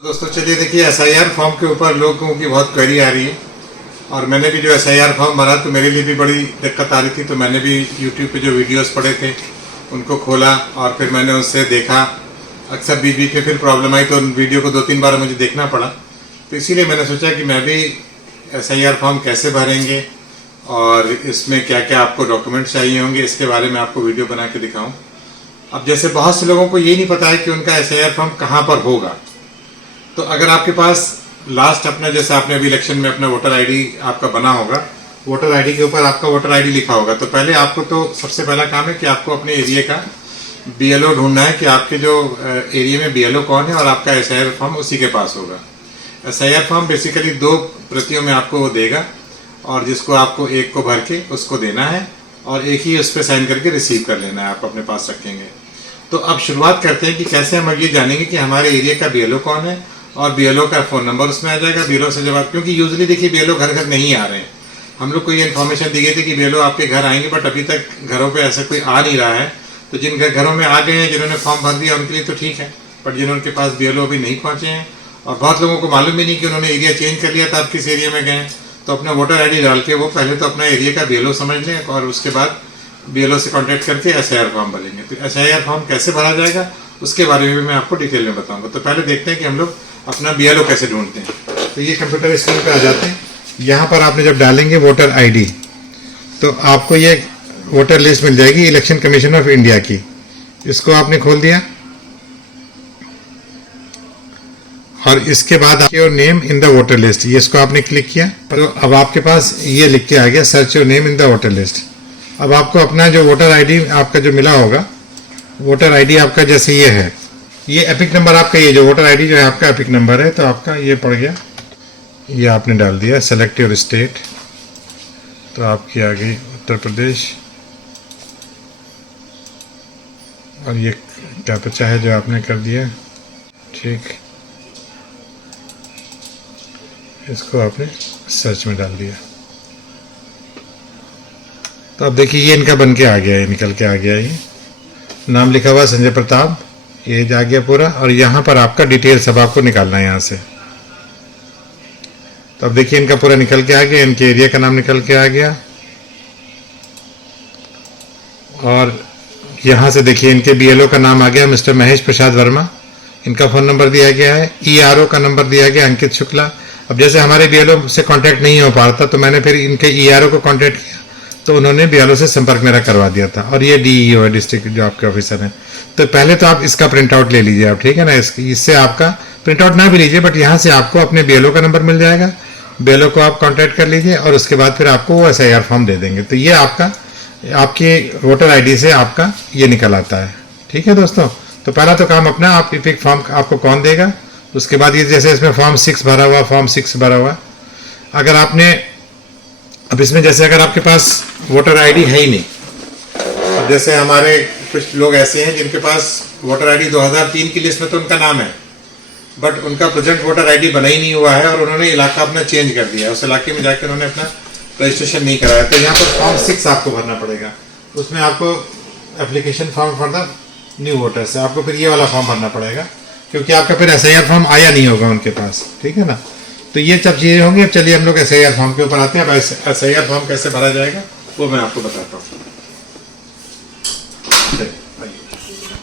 दोस्तों चलिए देखिए एसआईआर फॉर्म के ऊपर लोगों की बहुत क्वेरी आ रही है और मैंने भी जो एसआईआर फॉर्म भरा तो मेरे लिए भी बड़ी दिक्कत आ रही थी। तो मैंने भी यूट्यूब पे जो वीडियोस पड़े थे उनको खोला और फिर मैंने उससे देखा। अक्सर बीच बीच में फिर प्रॉब्लम आई तो वीडियो को 2-3 बार मुझे देखना पड़ा। तो इसीलिए मैंने सोचा कि मैं भी एसआईआर फॉर्म कैसे भरेंगे और इसमें क्या क्या आपको डॉक्यूमेंट चाहिए होंगे इसके बारे में आपको वीडियो बना के दिखाऊँ। अब जैसे बहुत से लोगों को ये नहीं पता है कि उनका एसआईआर फॉर्म कहाँ पर होगा। तो अगर आपके पास लास्ट अपना जैसे आपने अभी इलेक्शन में अपना वोटर आईडी आपका बना होगा, वोटर आईडी के ऊपर आपका वोटर आईडी लिखा होगा, तो पहले आपको तो सबसे पहला काम है कि आपको अपने एरिया का बीएलओ ढूंढना है कि आपके जो एरिया में बीएलओ कौन है और आपका एसआईआर फॉर्म उसी के पास होगा। एसआईआर फॉर्म बेसिकली 2 प्रतियों में आपको वो देगा और जिसको आपको एक को भर के उसको देना है और एक ही उस पर साइन करके रिसीव कर लेना है, आप अपने पास रखेंगे। तो अब शुरुआत करते हैं कि कैसे हम ये जानेंगे कि हमारे एरिया का बीएलओ कौन है और बीएलओ का फ़ोन नंबर उसमें आ जाएगा। बीएलओ से जब आप, क्योंकि यूजुअली देखिए बीएलओ घर घर नहीं आ रहे हैं। हम लोग को ये इन्फॉर्मेशन दी गई थी कि बीएलओ आपके घर आएंगे, बट अभी तक घरों पे ऐसा कोई आ नहीं रहा है। तो जिन घरों में आ गए हैं, जिन्होंने फॉर्म भर दिया उनके लिए तो ठीक है, बट जिनके पास बीएलओ अभी नहीं पहुँचे हैं और बहुत लोगों को मालूम भी नहीं कि उन्होंने एरिया चेंज कर लिया था, आप किस एरिया में गए, तो अपना वोटर आई डी डाल के वो पहले तो अपना एरिया का बीएलओ समझ लें और उसके बाद बीएलओ से कांटेक्ट करके एसआईआर फॉर्म भरेंगे। तो एसआईआर फॉर्म कैसे भरा जाएगा उसके बारे में भी मैं आपको डिटेल में बताऊंगा। तो पहले देखते हैं कि हम लोग अपना बीएलओ कैसे ढूंढते हैं। तो ये कंप्यूटर स्क्रीन पे आ जाते हैं। यहाँ पर आपने जब डालेंगे वोटर आईडी तो आपको ये वोटर लिस्ट मिल जाएगी इलेक्शन कमीशन ऑफ इंडिया की। इसको आपने खोल दिया और इसके बाद your name in the voter list, ये इसको आपने क्लिक किया तो अब आपके पास ये लिख के आ गया search your name in the voter list. अब आपको अपना जो वोटर आईडी आपका जो मिला होगा, वोटर आईडी आपका जैसे ये है, ये एपिक नंबर आपका, ये जो वोटर आईडी जो है आपका एपिक नंबर है, तो आपका ये पड़ गया, ये आपने डाल दिया। सेलेक्ट योर स्टेट, तो आपकी आ गई उत्तर प्रदेश और ये कैप्चा है जो आपने कर दिया, ठीक, इसको आपने सर्च में डाल दिया। तो अब देखिए ये इनका बन के आ गया, ये निकल के आ गया। ये नाम लिखा हुआ संजय प्रताप, ये आ गया पूरा और यहाँ पर आपका डिटेल सब आपको निकालना है यहाँ से। तो अब देखिए इनका पूरा निकल के आ गया, इनके एरिया का नाम निकल के आ गया और यहाँ से देखिए इनके बीएलओ का नाम आ गया मिस्टर महेश प्रसाद वर्मा, इनका फ़ोन नंबर दिया गया है, ईआरओ का नंबर दिया गया अंकित शुक्ला। अब जैसे हमारे बीएलओ से कांटेक्ट नहीं हो पा रहा था तो मैंने फिर इनके ईआरओ को कांटेक्ट किया तो उन्होंने बीएलओ से संपर्क मेरा करवा दिया था। और ये डीईओ है, डिस्ट्रिक्ट जो आपके ऑफिसर हैं। तो पहले तो आप इसका प्रिंट आउट ले लीजिए आप, ठीक है ना। इससे आपका प्रिंट आउट ना भी लीजिए बट यहाँ से आपको अपने बीएलओ का नंबर मिल जाएगा, बीएलओ को आप कांटेक्ट कर लीजिए और उसके बाद फिर आपको वो एसआईआर फॉर्म दे देंगे। तो ये आपका आपके वोटर आईडी से आपका ये निकल आता है, ठीक है दोस्तों। तो पहला तो काम अपना, आप एपिक फॉर्म आपको कौन देगा, उसके बाद ये जैसे इसमें फॉर्म 6 भरा हुआ, फॉर्म 6 भरा हुआ, अगर आपने अब इसमें जैसे अगर आपके पास वोटर आईडी है ही नहीं, अब जैसे हमारे कुछ लोग ऐसे हैं जिनके पास वोटर आईडी 2003 की लिस्ट में तो उनका नाम है बट उनका प्रेजेंट वोटर आईडी बना ही नहीं हुआ है और उन्होंने इलाका अपना चेंज कर दिया, उस इलाके में जाकर उन्होंने अपना रजिस्ट्रेशन नहीं कराया। तो यहाँ पर फॉर्म 6 आपको भरना पड़ेगा। उसमें आपको application form for the new voters है, आपको फिर ये वाला फॉर्म भरना पड़ेगा क्योंकि आपका फिर एसआईआर फॉर्म आया नहीं होगा उनके पास, ठीक है ना। तो ये सब चीज़ें होंगी। अब चलिए हम लोग एसआईआर फॉर्म के ऊपर आते हैं। अब एसआईआर फॉर्म कैसे भरा जाएगा वो मैं आपको बताता हूँ।